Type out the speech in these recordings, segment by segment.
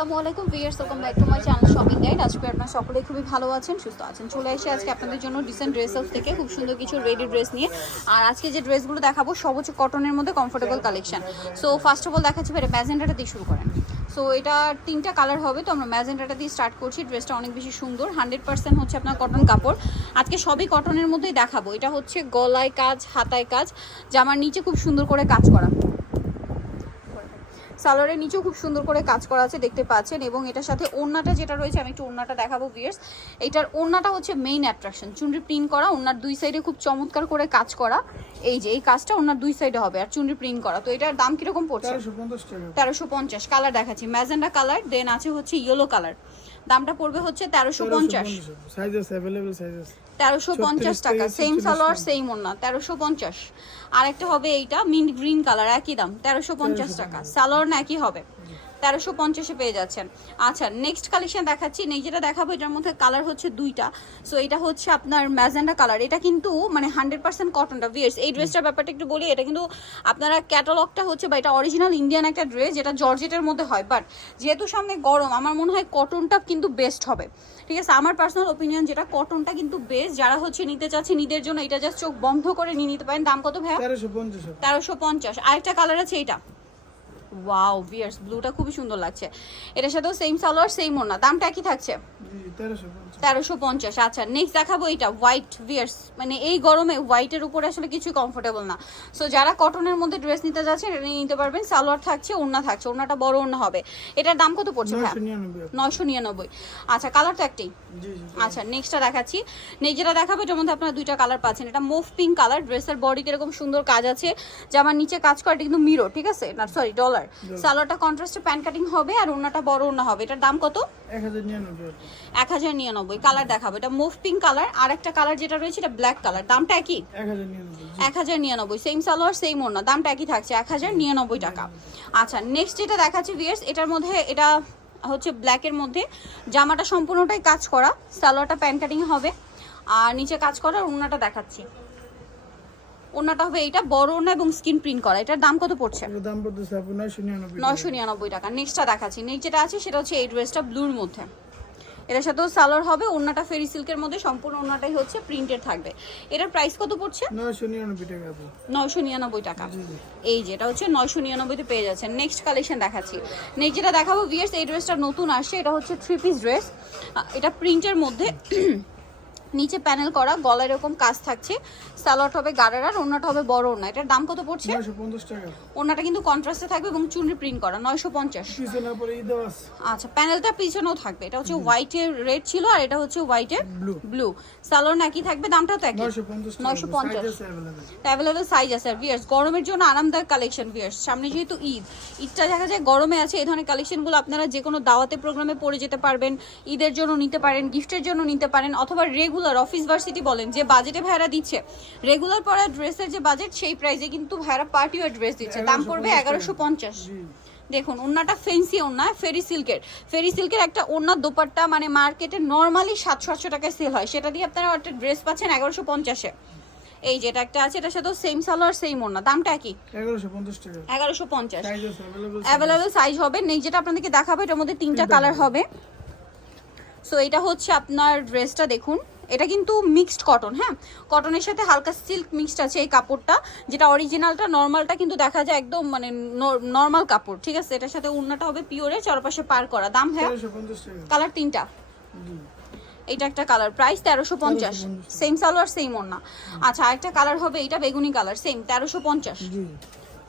আসসালামু আলাইকুম viewers welcome back to my channel shopping guide আজকে আপনারা সকলে খুবই ভালো আছেন, সুস্থ আছেন। চলে এসে আজকে আপনাদের জন্য ডিসেন্ট ড্রেস হাউস থেকে খুব সুন্দর কিছু রেডি ড্রেস নিয়ে। আর আজকে যে ড্রেসগুলো দেখাবো সব হচ্ছে কটনের মধ্যে comfortable collection so first of all দেখাচ্ছি ভাই ম্যাজেন্টাটা দিয়ে শুরু করেন। সো এটা তিনটা কালার হবে, তো আমরা ম্যাজেন্টাটা দিয়ে স্টার্ট করছি। ড্রেসটা অনেক বেশি সুন্দর হান্ড্রেড পার্সেন্ট হচ্ছে আপনার কটন কাপড়। আজকে সবই কটনের মধ্যেই দেখাবো। এটা হচ্ছে গলায় কাজ, হাতায় কাজ, জামার নিচে খুব সুন্দর করে কাজ করা। সালোয়ারের নিচেও খুব সুন্দর করে কাজ করা আছে দেখতে পাচ্ছেন। এবং এটার সাথে ওড়নাটা যেটা রয়েছে আমি একটু ওড়নাটা দেখাবো বিয়ার্স এটার ওড়নাটা হচ্ছে মেইন অ্যাট্রাকশন চুনরি প্রিন্ট করা ওনার দুই সাইডে খুব চমৎকার করে কাজ করা। এই যে এই কাজটা ওনার দুই সাইডে হবে আর চুনরি প্রিন্ট করা। তো এটার দাম কীরকম পড়ছে? তেরোশো পঞ্চাশ তেরোশো পঞ্চাশ। কালার দেখাচ্ছি। ম্যাজেন্ডা কালার দেন আছে হচ্ছে ইয়েলো কালার দামটা পড়বে হচ্ছে তেরোশো পঞ্চাশ। তেরোশো পঞ্চাশ টাকা সেম 46 সালোয়ার। সেম ওড়না তেরোশো পঞ্চাশ। আর একটা হবে এইটা মিন্ট গ্রিন কালার একই দাম তেরোশো পঞ্চাশ টাকা। সালোয়ার না একই হবে। তেরোশো পঞ্চাশে পেয়ে যাচ্ছেন। আচ্ছা নেক্সট কালেকশন দেখাচ্ছি। নেই যেটা দেখাবো এটার মধ্যে কালার হচ্ছে দুইটা। সো এটা হচ্ছে আপনার ম্যাজেন্ডা কালার এটা কিন্তু মানে হান্ড্রেড পার্সেন্ট কটনটা ভিয়ার্স এই ড্রেসটার ব্যাপারটা একটু বলি এটা কিন্তু আপনারা ক্যাটালগটা হচ্ছে বা এটা অরিজিনাল ইন্ডিয়ান একটা ড্রেস যেটা জর্জেটের মধ্যে হয়। বাট যেহেতু সামনে গরম আমার মনে হয় কটনটা কিন্তু বেস্ট হবে। ঠিক আছে? আমার পার্সোনাল ওপিনিয়ন যেটা কটনটা কিন্তু বেস্ট যারা হচ্ছে নিতে চাচ্ছে নিদের জন্য এটা জাস্ট চোখ বন্ধ করে নিয়ে নিতে পারেন। দাম কত ভাইয়া? তেরোশো পঞ্চাশ। তেরোশো পঞ্চাশ। আরেকটা কালার আছে এইটা ওয়াও বিয়ার্স ব্লুটা খুবই সুন্দর লাগছে। এটার সাথেও সেম সালোয়ার সেম ওনা দামটা একই থাকছে? তেরোশো পঞ্চাশ। আচ্ছা নেক্সট দেখাবো এটা হোয়াইট বিয়ার্স মানে এই গরমে হোয়াইটের উপরে আসলে কিছু কমফোর্টেবল না। সো যারা কটনের মধ্যে ড্রেস নিতে যাচ্ছেন এটা নিতে পারবেন। সালোয়ার থাকছে ওড়না থাকছে। ওড়নাটা বড় ওড়না হবে। এটার দাম কত পড়ছে হ্যাঁ নয়শো নিরানব্বই আচ্ছা কালার তো একটাই। আচ্ছা নেক্সটটা দেখাচ্ছি। নেক্সট যেটা দেখাবো এটার মধ্যে আপনারা দুইটা কালার পাচ্ছেন। এটা মুভ পিঙ্ক কালার ড্রেসের বডিতে এরকম সুন্দর কাজ আছে। জামার নিচে কাজ করে এটা কিন্তু মিরো ঠিক আছে? না সরি ডলার সালোয়ারটা কন্ট্রাস্টে প্যান্ট কাটিং হবে আর ওড়নাটা বড় ওড়না হবে। এটার দাম কত? এক হাজার নিরানব্বই কালার দেখাবো। এটা মুভ পিঙ্ক কালার আর একটা কালার যেটা রয়েছে এটা ব্ল্যাক কালার দামটা একই? এক হাজার নিরানব্বই সেম সালোয়ার সেম ওড়না। দামটা একই থাকছে এক হাজার নিরানব্বই টাকা। আচ্ছা নেক্সট যেটা দেখাচ্ছি ভিয়ার্স এটার মধ্যে এটা হচ্ছে ব্ল্যাকের মধ্যে। জামাটা সম্পূর্ণটাই কাজ করা সালোয়ারটা প্যান্ট কাটিং হবে। আর নিচে কাজ করা আর ওড়নাটা দেখাচ্ছি। ওড়নাটা হবে এইটা। বড় ওড়না এবং স্কিন প্রিন্ট করা। এটার দাম কত পড়ছে? দাম পড়তেছে নয়শো নিরানব্বই টাকা। নেক্সটটা দেখাচ্ছি। নেক্সট যেটা আছে সেটা হচ্ছে এই ড্রেসটা ব্লুর মধ্যে। এটার সাথেও সালোয়ার হবে। ওড়নাটা ফেরি সিল্কের মধ্যে সম্পূর্ণ ওড়নাটাই হচ্ছে প্রিন্টেড থাকবে। এটার প্রাইস কত পড়ছে? নয়শো নিরানব্বই টাকা আপু। নয়শো নিরানব্বই টাকা। জি জি। এই যেটা হচ্ছে নয়শো নিরানব্বইতে পেয়ে যাচ্ছেন। নেক্সট কালেকশন দেখাচ্ছি। নেক্সট যেটা দেখাবো ভিয়ার্স এই ড্রেসটা নতুন আসছে। এটা হচ্ছে থ্রি পিস ড্রেস এটা প্রিন্টের মধ্যে নিচে প্যানেল করা গলায় এরকম কাজ থাকছে। সালোয়ার হবে গাড়ার আর ওড়নাটা হবে বড় ওড়না। এটার দাম কত পড়ছে? ওড়নাটা কিন্তু কন্ট্রাস্টে থাকবে এবং চুনরি প্রিন্ট করা নয়শো পঞ্চাশ। আচ্ছা প্যানেলটা পিছনেও থাকবে। এটা হচ্ছে হোয়াইটের রেড ছিল আর এটা হচ্ছে হোয়াইটের ব্লু ব্লু সালোয়ার নাকি থাকবে? দামটাও তো একই। নয়শো পঞ্চাশ অ্যাভেলেবেল সাইজ আছে আর ভিয়ার্স গরমের জন্য আরামদায়ক কালেকশন ভিয়ার্স সামনে যেহেতু ঈদ ঈদটা দেখা যায় গরমে আছে এই ধরনের কালেকশনগুলো আপনারা যে কোনো দাওয়াতে প্রোগ্রামে পরে যেতে পারবেন ঈদের জন্য নিতে পারেন গিফটের জন্য নিতে পারেন অথবা রেগুলার অফিস ভার্সিটি বলেন যে বাজেটে ভাইরা দিচ্ছে। রেগুলার পরা ড্রেসের যে বাজেট সেই প্রাইসে কিন্তু ভাইরা পার্টি ওয়ার ড্রেস দিচ্ছে। দাম পড়বে এগারোশো পঞ্চাশ। দেখুন ওড়নাটা ফেন্সি ওড়না ফেরি সিল্কের ফেরি সিল্কের একটা ওড়নার দোপাট্টা মানে মার্কেটে নর্মালি সাতশো আটশো টাকায় সেল হয়। সেটা দিয়ে আপনারা একটা ড্রেস পাচ্ছেন এগারোশো পঞ্চাশে। এই যেটা একটা আছে এটার সাথেও সেম সালোয়ার সেম ওড়না। দামটা কি? এগারোশো পঞ্চাশ অ্যাভেলেবেল সাইজ হবে। নেই যেটা আপনাদেরকে দেখাবো এটার মধ্যে তিনটা কালার হবে। সো এটা হচ্ছে আপনার ড্রেসটা দেখুন। এটা কিন্তু মিক্সড কটন হ্যাঁ? কটনের সাথে হালকা সিল্ক মিক্সড আছে এই কাপড়টা যেটা অরিজিনালটা নর্মালটা কিন্তু দেখা যায় একদম মানে নর্মাল কাপড় ঠিক আছে? এটার সাথে উন্নাটা হবে পিওরে চারপাশে পার করা। দাম হ্যাঁ? কালার তিনটা। এটা একটা কালার প্রাইস তেরোশো পঞ্চাশ। সেম সালোয়ার সেম ওড়না। আচ্ছা আরেকটা কালার হবে এটা বেগুনি কালার সেম তেরোশো পঞ্চাশ।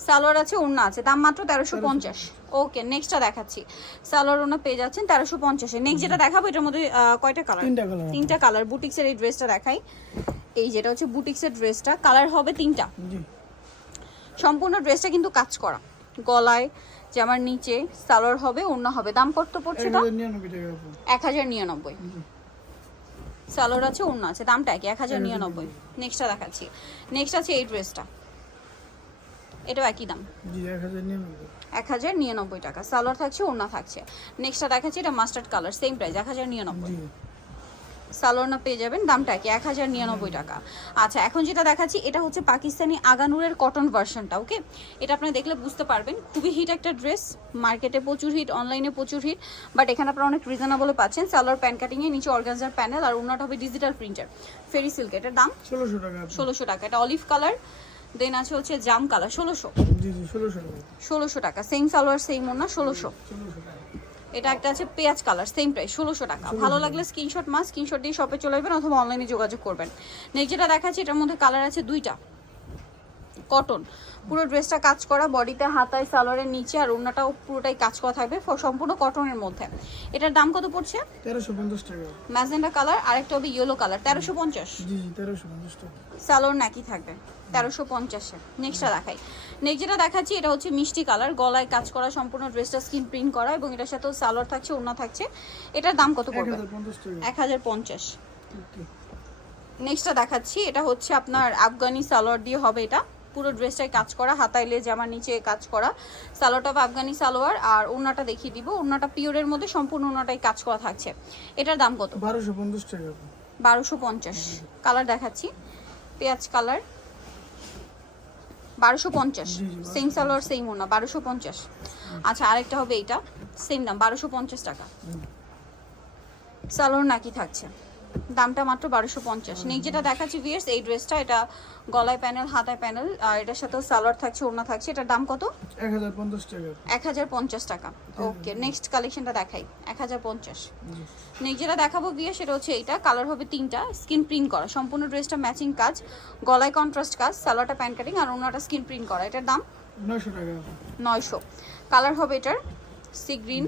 সালোয়ার আছে ওড়না আছে। দাম মাত্র তেরোশো পঞ্চাশ। ওকে নেক্সটটা দেখাচ্ছি। সালোয়ার ওড়না পেয়ে যাচ্ছেন তেরোশো পঞ্চাশে। নেক্সট যেটা দেখাবো এটার মধ্যে কয়টা কালার তিনটা কালার বুটিক্সের এই ড্রেসটা দেখাই। এই যেটা হচ্ছে বুটিক্সের ড্রেসটা কালার হবে তিনটা। সম্পূর্ণ ড্রেসটা কিন্তু কাজ করা। গলায় জামার নিচে সালোয়ার হবে ওড়না হবে। দাম কত পড়ছে এক হাজার নিরানব্বই এক হাজার নিরানব্বই। সালোয়ার আছে ওড়না আছে। দামটা কি এক হাজার নিরানব্বই। নেক্সটটা দেখাচ্ছি। নেক্সট আছে এই ড্রেসটা এটাও একই দাম। এক হাজার নিরানব্বই। টাকা। সালোয়ার থাকছে ওড়না থাকছে। নেক্সটটা দেখাচ্ছি এটা মাস্টার্ড কালার সেম প্রাইস এক হাজার নিরানব্বই। সালোয়ারনা পেয়ে যাবেন দামটা কি এক হাজার নিরানব্বই টাকা। আচ্ছা এখন যেটা দেখাচ্ছি এটা হচ্ছে পাকিস্তানি আগানুরের কটন ভার্সনটা ওকে এটা আপনি দেখলে বুঝতে পারবেন খুবই হিট একটা ড্রেস মার্কেটে প্রচুর হিট অনলাইনে প্রচুর হিট বাট এখানে আপনারা অনেক রিজনেবলে পাচ্ছেন। সালোয়ার প্যান কাটিংয়ে নিচে অর্গানজার প্যানেল আর উন্নত হবে ডিজিটাল প্রিন্টার ফেরি সিল্ক এটার দাম? ষোলোশো টাকা। ষোলোশো টাকা এটা অলিভ কালার দেন আছে হচ্ছে জাম কালার ষোলোশো। ষোলোশো টাকা। সেম সালোয়ার সেম ওনা ষোলোশো। ষোলোশো এটা একটা আছে পেঁয়াজ কালার সেম প্রাইস ষোলোশো টাকা। ভালো লাগলে স্ক্রিনশট মাস স্ক্রিনশট দিয়ে শপে চলে আসবেন অথবা অনলাইনে যোগাযোগ করবেন। নেক্সট যেটা দেখাচ্ছি এটার মধ্যে কালার আছে দুইটা। কটন পুরো ড্রেসটা কাজ করা বডিতে হাতায় সালোয়ারের নিচে আর অন্যটাও পুরোটাই কাজ করা থাকবে সম্পূর্ণ কটনের মধ্যে। এটার দাম কত পড়ছে? তেরোশো পঞ্চাশ টাকা। ম্যাজেন্ডা কালার আরেকটা হবে ইয়েলো কালার তেরোশো পঞ্চাশ। সালোয়ার নাকি থাকবে তেরোশো পঞ্চাশে। নেক্সটটা দেখাই। নেক্সট যেটা দেখাচ্ছি এটা হচ্ছে মিষ্টি কালার গলায় কাজ করা সম্পূর্ণ ড্রেসটা স্কিন প্রিন্ট করা এবং এটার সাথেও সালোয়ার থাকছে ওড়না থাকছে। এটার দাম কত পড়বে? এক হাজার পঞ্চাশ নেক্সটটা দেখাচ্ছি এটা হচ্ছে আপনার আফগানি সালোয়ার দিয়ে হবে এটা। পুরো ড্রেসটাই কাজ করা হাতাইলে জামার নিচে কাজ করা। সালোয়ারটা আফগানি সালোয়ার আর ওড়নাটা দেখিয়ে দিব। ওড়নাটা পিওরের মধ্যে সম্পূর্ণ ওড়নাটাই কাজ করা থাকছে। এটার দাম কত? বারোশো পঞ্চাশ টাকা। বারোশো পঞ্চাশ। কালার দেখাচ্ছি। পেঁয়াজ কালার। বারোশো পঞ্চাশ। সেম সালোয়ার সেম ওনা বারোশো পঞ্চাশ। আচ্ছা আরেকটা হবে এইটা। সেম দাম বারোশো পঞ্চাশ টাকা। সালোয়ার নাকি থাকছে? দামটা মাত্র বারোশো পঞ্চাশ। নেই যেটা দেখাচ্ছি ভিয়ার্স এই ড্রেসটা এটা গলায় প্যানেল হাতায় প্যানেল আর এটার সাথেও সালোয়ার থাকছে ওড়না থাকছে। এটার দাম কত? এক হাজার পঞ্চাশ টাকা। এক হাজার পঞ্চাশ টাকা। ওকে নেক্সট কালেকশনটা দেখাই। এক হাজার পঞ্চাশ। যেটা দেখাবো বিয়ে সেটা হচ্ছে এইটা। কালার হবে তিনটা স্কিন প্রিন্ট করা। সম্পূর্ণ ড্রেসটা ম্যাচিং কাজ গলায় কন্ট্রাস্ট কাজ সালোয়ারটা প্যান কাটিং আর অন্যটা স্কিন প্রিন্ট করা। এটার দাম? নয়শো টাকা। নয়শো। কালার হবে এটার সি গ্রিন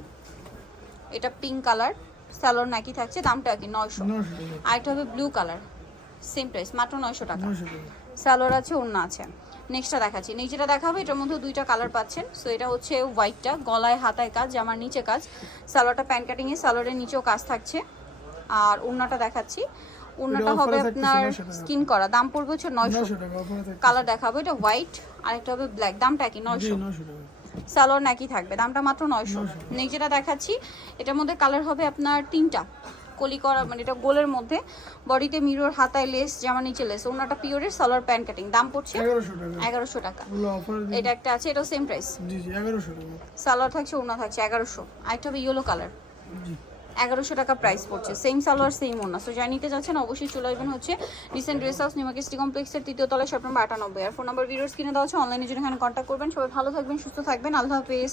এটা পিঙ্ক কালার সালোয়ার নাকি থাকছে দামটা কি নয়শো। টাকা। আরেকটা হবে ব্লু কালার সেম প্রাইস মাত্র নয়শো টাকা। সালোয়ার আছে ওড়না আছে। নেক্সটটা দেখাচ্ছি। যেটা দেখাবো এটার মধ্যে দুইটা কালার পাচ্ছেন। সো এটা হচ্ছে হোয়াইটটা গলায় হাতায় কাজ জামার নিচে কাজ। সালোয়ারটা প্যান কাটিংয়ে সালোয়ারের নিচেও কাজ থাকছে। আর ওড়নাটা দেখাচ্ছি। ওড়নাটা হবে আপনার স্কিন করা। দাম পড়বে হচ্ছে নয়শো। কালার দেখাবো এটা হোয়াইট আর একটা হবে ব্ল্যাক দামটা কি নয়শো। সালোয়ার নাকি থাকবে। দামটা মাত্র নয়শো। 900 নেক্সট যেটা দেখাচ্ছি এটার মধ্যে কালার হবে আপনার তিনটা। কলি করা মানে এটা গোলের মধ্যে। বডিতে মিরর হাতায় লেস জামা নিচে লেস ওনাটা পিওরের সালোয়ার প্যান্ট কাটিং দাম পড়ছে এগারোশো টাকা। এটা একটা আছে এটাও সেম প্রাইস সালোয়ার থাকছে ওনা থাকছে এগারোশো। আরেকটা হবে ইয়েলো কালার জি। এগারোশো টাকা প্রাইস পড়ছে। সেম সালোয়ার সেম ওনা সো যা নিতে যাচ্ছেন, অবশ্যই চলে আসবেন হচ্ছে রিসেন্ট ড্রেস হাউস নিমাকিস্টি কমপ্লেক্সের তৃতীয় তলায়, শপ নম্বর আটানব্বই। আর ফোন নম্বর ভিডিওস কিনে দেওয়া হচ্ছে অনলাইনে জন্য এখানে কন্ট্যাক্ট করবেন। সবাই ভালো থাকবেন, সুস্থ থাকবেন। আল্লাহ হাফেজ।